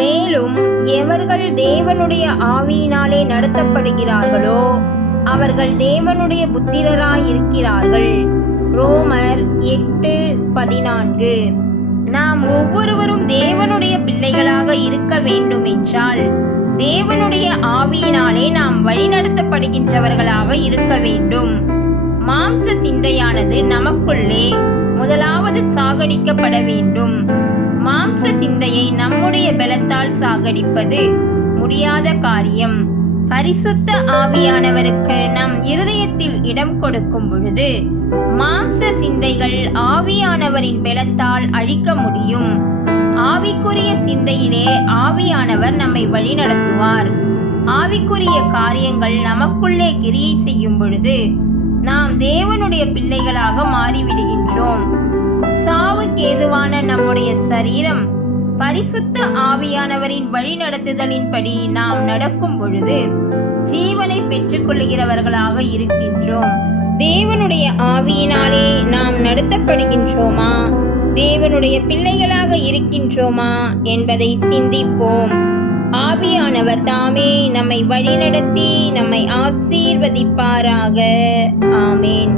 மேலும் எவர்கள் தேவனுடைய ஆவியினாலே நடத்தப்படுகிறார்களோ அவர்கள் தேவனுடைய புத்திரராயிருக்கிறார்கள். ரோமர் 8:14. நாம் ஒவ்வொருவரும் தேவனுடைய பிள்ளைகளாக இருக்க வேண்டும் என்றால் தேவனுடைய ஆவியினாலே நாம் வழிநடத்தப்படுகின்றவர்களாக இருக்க வேண்டும். மாம்ச சிந்தையானது நமக்குள்ளே முதலாவது சாகடிக்கப்பட வேண்டும். மாம்ச சிந்தையை நம்முடைய பலத்தால் சாகடிப்பது முடியாத காரியம். பரிசுத்த ஆவியானவருக்கு நம் இருதயத்தில் இடம் கொடுக்கும் பொழுது மாம்ச சிந்தைகள் ஆவியானவரின் பலத்தால் அழிக்க முடியும். ஆவிக்குரிய சிந்தையிலே ஆவியானவர் நம்மை வழிநடத்துவார். ஆவிக்குரிய காரியங்கள் நமக்குள்ளே கிரியை செய்யும் பொழுது நாம் தேவனுடைய பிள்ளைகளாக மாறிவிடுகின்றோம். சாவுக்கு ஏதுவான நம்முடைய சரீரம் பரிசுத்த ஆவியானவரின் வழிநடத்துதலின்படி நாம் நடக்கும் பொழுது ஜீவனை பெற்றுக்கொள்கிறவர்களாக இருக்கின்றோம். தேவனுடைய ஆவியினாலே நாம் நடத்தப்படுகின்றோமா, தேவனுடைய பிள்ளைகளாக இருக்கின்றோமா என்பதை சிந்திப்போம். ஆவியானவர் தாமே நம்மை வழிநடத்தி நம்மை ஆசீர்வதிப்பாராக. ஆமேன்.